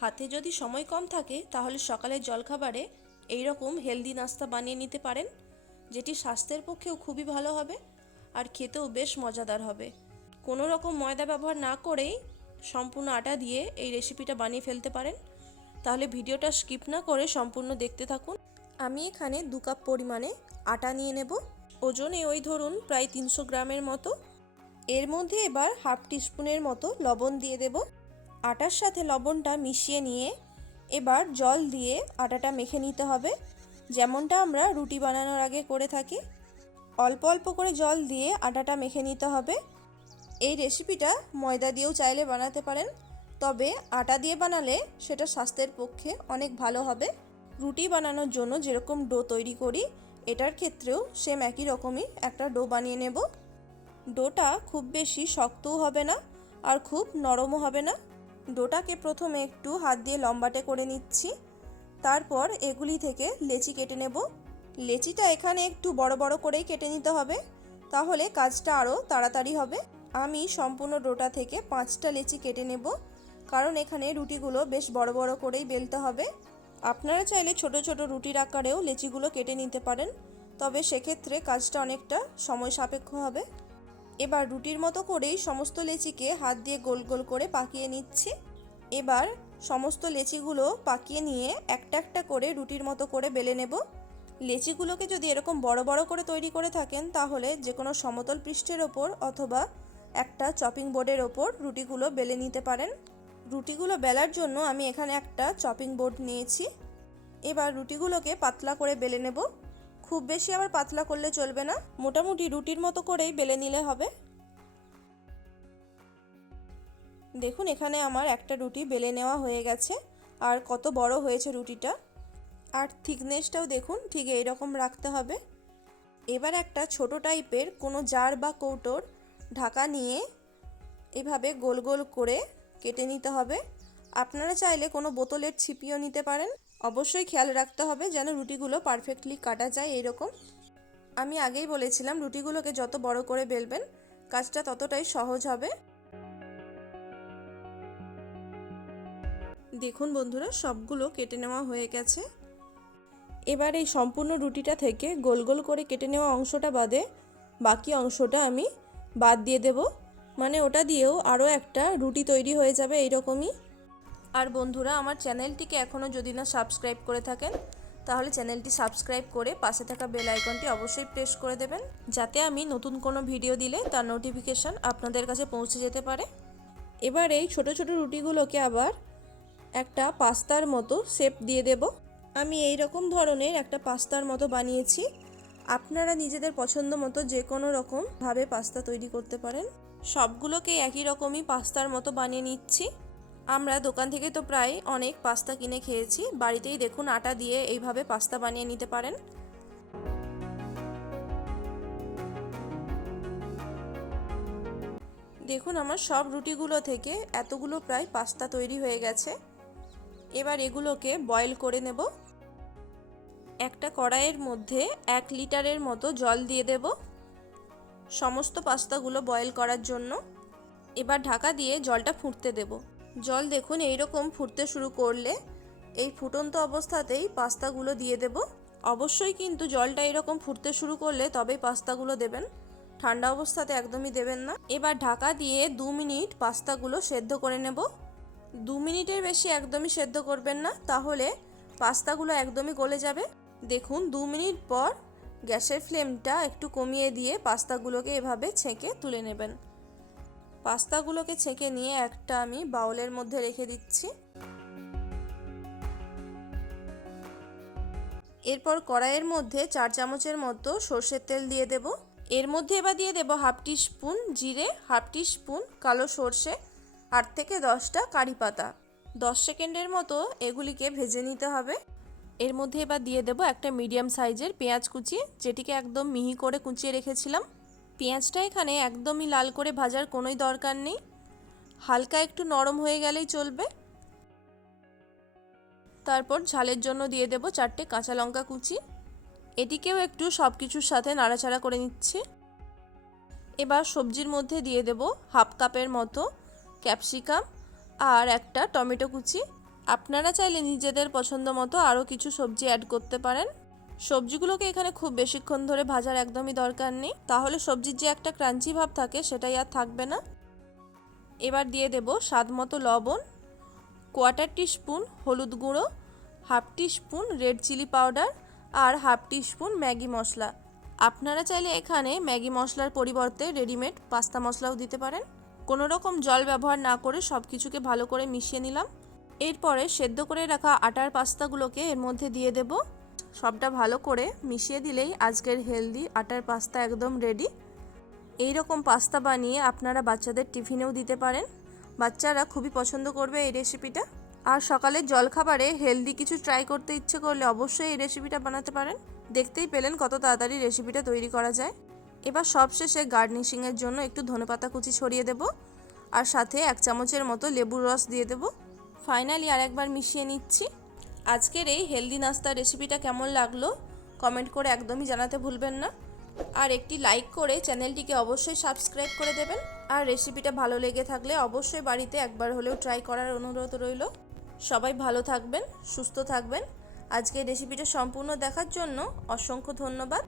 হাতে যদি সময় কম থাকে তাহলে সকালের জলখাবারে এই রকম হেলদি নাস্তা বানিয়ে নিতে পারেন, যেটি স্বাস্থ্যের পক্ষেও খুবই ভালো হবে আর খেতেও বেশ মজাদার হবে। কোনো রকম ময়দা ব্যবহার না করেই সম্পূর্ণ আটা দিয়ে এই রেসিপিটা বানিয়ে ফেলতে পারেন। তাহলে ভিডিওটা স্কিপ না করে সম্পূর্ণ দেখতে থাকুন। আমি এখানে 2 কাপ পরিমাণে আটা নিয়ে নেব। ওজনে ওই ধরুন প্রায় 300 গ্রামের মতো। এর মধ্যে এবার হাফ টিস্পুনের মতো লবণ দিয়ে দেব। আটার সাথে লবণটা মিশিয়ে নিয়ে এবার জল দিয়ে আটাটা মেখে নিতে হবে, যেমনটা আমরা রুটি বানানোর আগে করে থাকি। অল্প অল্প করে জল দিয়ে আটাটা মেখে নিতে হবে। এই রেসিপিটা ময়দা দিয়েও চাইলে বানাতে পারেন, তবে আটা দিয়ে বানালে সেটা স্বাস্থ্যের পক্ষে অনেক ভালো হবে। রুটি বানানোর জন্য যেরকম ডো তৈরি করি, এটার ক্ষেত্রেও সেম একই রকমই একটা ডো বানিয়ে নেব। ডোটা খুব বেশি শক্তও হবে না আর খুব নরমও হবে না। ডোটাকে প্রথমে একটু হাত দিয়ে লম্বাটে করে নিচ্ছি, তারপর এগুলি থেকে লেচি কেটে নেব। লেচিটা এখানে একটু বড় বড় করেই কেটে নিতে হবে, তাহলে কাজটা আরও তাড়াতাড়ি হবে। আমি সম্পূর্ণ ডোটা থেকে 5টা লেচি কেটে নেব, কারণ এখানে রুটিগুলো বেশ বড় বড় করেই বেলতে হবে। আপনারা চাইলে ছোট ছোট রুটির আকারেও লেচিগুলো কেটে নিতে পারেন, তবে সেক্ষেত্রে কাজটা অনেকটা সময় সাপেক্ষ হবে। এবার রুটির মতো করেই সমস্ত লেচিকে হাত দিয়ে গোল গোল করে পাকিয়ে নিচ্ছি। এবার সমস্ত লেচিগুলো পাকিয়ে নিয়ে একটা একটা করে রুটির মতো করে বেলে নেব। লেচিগুলোকে যদি এরকম বড় বড় করে তৈরি করে থাকেন, তাহলে যে কোনো সমতল পৃষ্ঠের ওপর অথবা একটা চপিং বোর্ডের ওপর রুটিগুলো বেলে নিতে পারেন। রুটিগুলো বেলার জন্য আমি এখানে একটা চপিং বোর্ড নিয়েছি। এবার রুটিগুলোকে পাতলা করে বেলে নেব। খুব বেশি আবার পাতলা করলে চলবে না, মোটামুটি রুটির মতো করেই বেলে নিলে হবে। দেখুন এখানে আমার একটা রুটি বেলে নেওয়া হয়ে গেছে, আর কত বড় হয়েছে রুটিটা। আর থিকনেসটাও দেখুন ঠিক এই রকম রাখতে হবে। এবার একটা ছোট টাইপের কোনো জার বা কৌটোর ঢাকা নিয়ে এভাবে গোল গোল করে কেটে নিতে হবে। আপনারা চাইলে কোনো বোতলের ছিপিও নিতে পারেন। অবশ্যই খেয়াল রাখতে হবে যেন রুটিগুলো পারফেক্টলি কাটা যায় এইরকম। আমি আগেই বলেছিলাম রুটিগুলোকে যত বড় করে বেলবেন কাজটা ততটাই সহজ হবে। দেখুন বন্ধুরা, সবগুলো কেটে নেওয়া হয়ে গেছে। এবার এই সম্পূর্ণ রুটিটা থেকে গোল গোল করে কেটে নেওয়া অংশটা বাদে বাকি অংশটা আমি বাদ দিয়ে দেব, মানে ওটা দিয়েও আরও একটা রুটি তৈরি হয়ে যাবে এইরকমই। আর বন্ধুরা, আমার চ্যানেলটিকে এখনও যদি না সাবস্ক্রাইব করে থাকেন, তাহলে চ্যানেলটি সাবস্ক্রাইব করে পাশে থাকা বেল আইকনটি অবশ্যই প্রেস করে দেবেন, যাতে আমি নতুন কোনো ভিডিও দিলে তার নোটিফিকেশান আপনাদের কাছে পৌঁছে যেতে পারে। এবার এই ছোট ছোট রুটিগুলোকে আবার একটা পাস্তার মতো শেপ দিয়ে দেব। আমি এই রকম ধরনের একটা পাস্তার মতো বানিয়েছি। আপনারা নিজেদের পছন্দ মতো যে কোনো রকমভাবে পাস্তা তৈরি করতে পারেন। সবগুলোকে একই রকমই পাস্তার মতো বানিয়ে নিচ্ছি। আমরা দোকান থেকে তো প্রায় অনেক পাস্তা কিনে খেয়েছি, বাড়িতেই দেখুন আটা দিয়ে এইভাবে পাস্তা বানিয়ে নিতে পারেন। দেখুন আমার সব রুটিগুলো থেকে এতগুলো প্রায় পাস্তা তৈরি হয়ে গেছে। এবার এগুলোকে বয়েল করে নেব। একটা কড়াইয়ের মধ্যে 1 লিটারের মতো জল দিয়ে দেব সমস্ত পাস্তাগুলো বয়েল করার জন্য। এবার ঢাকা দিয়ে জলটা ফুটতে দেব। জল দেখুন এইরকম ফুটতে শুরু করলে এই ফুটন্ত অবস্থাতেই পাস্তাগুলো দিয়ে দেব। অবশ্যই কিন্তু জলটা এরকম ফুটতে শুরু করলে তবেই পাস্তাগুলো দেবেন, ঠান্ডা অবস্থাতে একদমই দেবেন না। এবার ঢাকা দিয়ে 2 মিনিট পাস্তাগুলো সেদ্ধ করে নেব। 2 মিনিটের বেশি একদমই সেদ্ধ করবেন না, তাহলে পাস্তাগুলো একদমই গলে যাবে। দেখুন 2 মিনিট পর গ্যাসের ফ্লেমটা একটু কমিয়ে দিয়ে পাস্তাগুলোকে এভাবে ছেঁকে তুলে নেবেন। পাস্তাগুলোকে ছেঁকে নিয়ে একটা আমি বাউলের মধ্যে রেখে দিচ্ছি। এরপর কড়াইয়ের মধ্যে 4 চামচের মতো সর্ষের তেল দিয়ে দেব। এর মধ্যে এবার দিয়ে দেব হাফ টিস্পুন জিরে, হাফ টিস্পুন কালো সর্ষে, 8 থেকে 10টা কারি পাতা। 10 সেকেন্ডের মতো এগুলিকে ভেজে নিতে হবে। এর মধ্যে এবার দিয়ে দেব একটা মিডিয়াম সাইজের পেঁয়াজ কুচি, যেটিকে একদম মিহি করে কুচিয়ে রেখেছিলাম। পেঁয়াজটা এখানে একদমই লাল করে ভাজার কোনোই দরকার নেই, হালকা একটু নরম হয়ে গেলেই চলবে। তারপর ঝালের জন্য দিয়ে দেব 4টে কাঁচা লঙ্কা কুচি। এটিকেও একটু সব কিছুর সাথে নাড়াচাড়া করে নিচ্ছি। এবার সবজির মধ্যে দিয়ে দেব হাফ কাপের মতো ক্যাপসিকাম আর একটা টমেটো কুচি আপনারা চাইলে নিজেদের পছন্দ মতো আরও কিছু সবজি অ্যাড করতে পারেন। সবজিগুলোকে এখানে খুব বেশিক্ষণ ধরে ভাজার একদমই দরকার নেই, তাহলে সবজির যে একটা ক্রাঞ্চি ভাব থাকে সেটাই আর থাকবে না। এবার দিয়ে দেব স্বাদ মতো লবণ, 1/4 টিস্পুন হলুদ গুঁড়ো, 1/2 টিস্পুন রেড চিলি পাউডার আর 1/2 টিস্পুন ম্যাগি মশলা। আপনারা চাইলে এখানে ম্যাগি মশলার পরিবর্তে রেডিমেড পাস্তা মশলাও দিতে পারেন। কোনো রকম জল ব্যবহার না করে সব কিছুকে ভালো করে মিশিয়ে নিলাম। এরপরে সেদ্ধ করে রাখা আটার পাস্তাগুলোকে এর মধ্যে দিয়ে দেব। সবটা ভালো করে মিশিয়ে দিলেই আজকের হেলদি আটার পাস্তা একদম রেডি। এই রকম পাস্তা বানিয়ে আপনারা বাচ্চাদের টিফিনেও দিতে পারেন, বাচ্চারা খুবই পছন্দ করবে এই রেসিপিটা। আর সকালের জলখাবারে হেলদি কিছু ট্রাই করতে ইচ্ছে করলে অবশ্যই এই রেসিপিটা বানাতে পারেন। দেখতেই পেলেন কত তাড়াতাড়ি রেসিপিটা তৈরি করা যায়। এবার সবশেষে গার্নিশিংয়ের জন্য একটু ধনেপাতা কুচি ছড়িয়ে দেব আর সাথে 1 চামচের মতো লেবুর রস দিয়ে দেব। ফাইনালি আরেকবার মিশিয়ে নিচ্ছি। আজকের এই হেলদি নাস্তার রেসিপিটা কেমন লাগলো কমেন্ট করে একদমই জানাতে ভুলবেন না। আর একটি লাইক করে চ্যানেলটিকে অবশ্যই সাবস্ক্রাইব করে দেবেন। আর রেসিপিটা ভালো লেগে থাকলে অবশ্যই বাড়িতে একবার হলেও ট্রাই করার অনুরোধ রইল। সবাই ভালো থাকবেন, সুস্থ থাকবেন। আজকের রেসিপিটা সম্পূর্ণ দেখার জন্য অসংখ্য ধন্যবাদ।